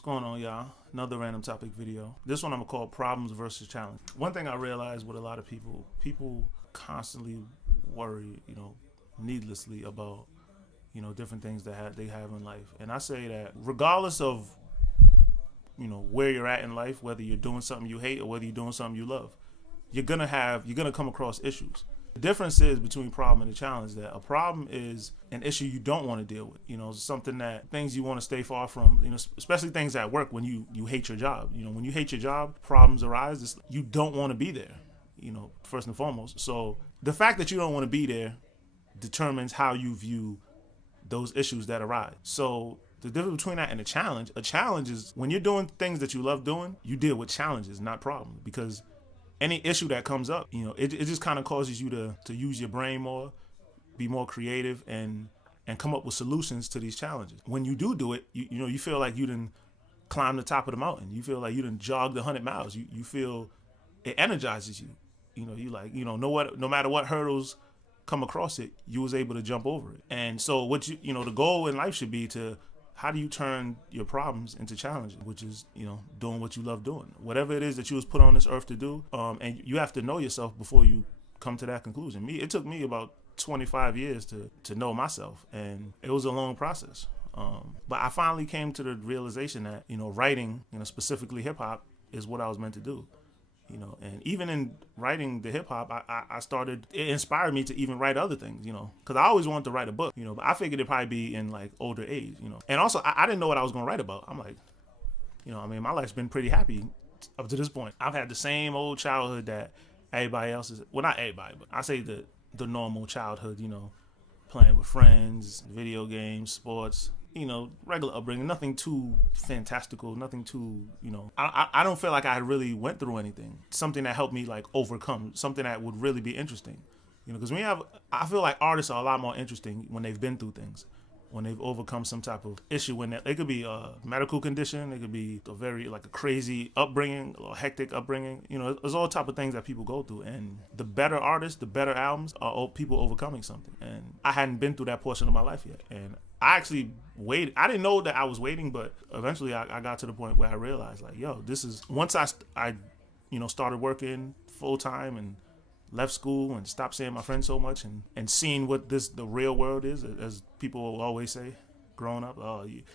What's going on, y'all? Another random topic video. This one I'm gonna call problems versus challenge. One thing I realized with a lot of people constantly worry, needlessly about, different things that they have in life. And I say that regardless of, where you're at in life, whether you're doing something you hate or whether you're doing something you love, you're gonna come across issues. The difference is between problem and a challenge that a problem is an issue you don't want to deal with. Something that things you want to stay far from. Especially things at work when you hate your job. When you hate your job, problems arise. You don't want to be there. First and foremost. So the fact that you don't want to be there determines how you view those issues that arise. So the difference between that and a challenge is when you're doing things that you love doing, you deal with challenges, not problems, because any issue that comes up, it just kind of causes you to use your brain more, be more creative, and come up with solutions to these challenges. When you do it, you feel like you done climbed the top of the mountain. You feel like you done jogged 100 miles. You feel it energizes you. No matter what hurdles come across it, you was able to jump over it. And so the goal in life should be to, how do you turn your problems into challenges, which is, doing what you love doing. Whatever it is that you was put on this earth to do, and you have to know yourself before you come to that conclusion. It took me about 25 years to know myself, and it was a long process. But I finally came to the realization that, writing, specifically hip hop, is what I was meant to do. And even in writing the hip hop, I started, it inspired me to even write other things, because I always wanted to write a book, but I figured it'd probably be in like older age, And also, I didn't know what I was going to write about. I'm like, my life's been pretty happy up to this point. I've had the same old childhood that everybody else is, well, not everybody, but I say the normal childhood, playing with friends, video games, sports, regular upbringing, nothing too fantastical, nothing too, I don't feel like I really went through anything, something that helped me like overcome, something that would really be interesting, because I feel like artists are a lot more interesting when they've been through things, when they've overcome some type of issue, when it could be a medical condition, it could be a crazy upbringing, a hectic upbringing, there's all type of things that people go through, and the better artists, the better albums are people overcoming something, and I hadn't been through that portion of my life yet, and I actually waited. I didn't know that I was waiting, but eventually I got to the point where I realized, like, this is, once I started working full time and left school and stopped seeing my friends so much and seeing what the real world is, as people will always say, growing up,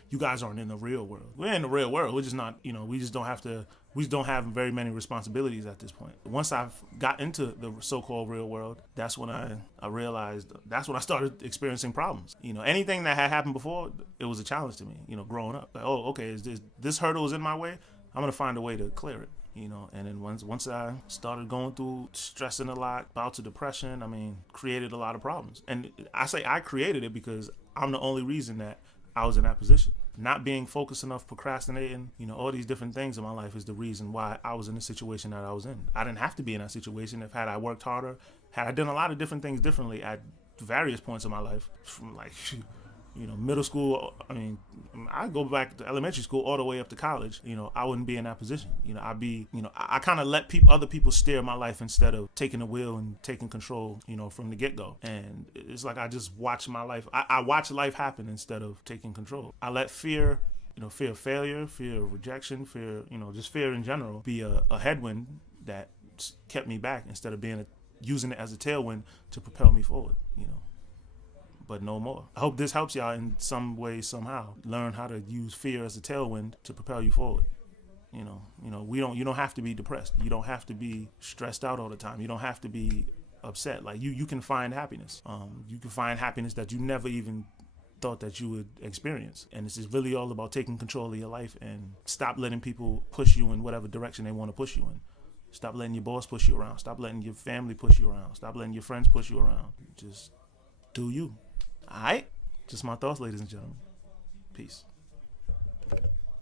you guys aren't in the real world. We're in the real world. We're just not, we just don't have very many responsibilities at this point. Once I've got into the so-called real world, that's when I realized, that's when I started experiencing problems. Anything that had happened before, it was a challenge to me, growing up. Like, okay, is this hurdle is in my way? I'm going to find a way to clear it. And then once I started going through stressing a lot, bouts of depression, created a lot of problems. And I say I created it because I'm the only reason that I was in that position. Not being focused enough, procrastinating, all these different things in my life is the reason why I was in the situation that I was in. I didn't have to be in that situation if had I worked harder, had I done a lot of different things differently at various points in my life, from middle school. I go back to elementary school all the way up to college. I wouldn't be in that position. I'd be, I kind of let other people steer my life instead of taking the wheel and taking control, from the get-go. And it's like I just watch my life. I watch life happen instead of taking control. I let fear, fear of failure, fear of rejection, fear, just fear in general, be a headwind that kept me back instead of using it as a tailwind to propel me forward. But no more. I hope this helps y'all in some way, somehow. Learn how to use fear as a tailwind to propel you forward. You don't have to be depressed. You don't have to be stressed out all the time. You don't have to be upset. Like you can find happiness. You can find happiness that you never even thought that you would experience. And it's just really all about taking control of your life and stop letting people push you in whatever direction they want to push you in. Stop letting your boss push you around. Stop letting your family push you around. Stop letting your friends push you around. Just do you. All right? Just my thoughts, ladies and gentlemen. Peace.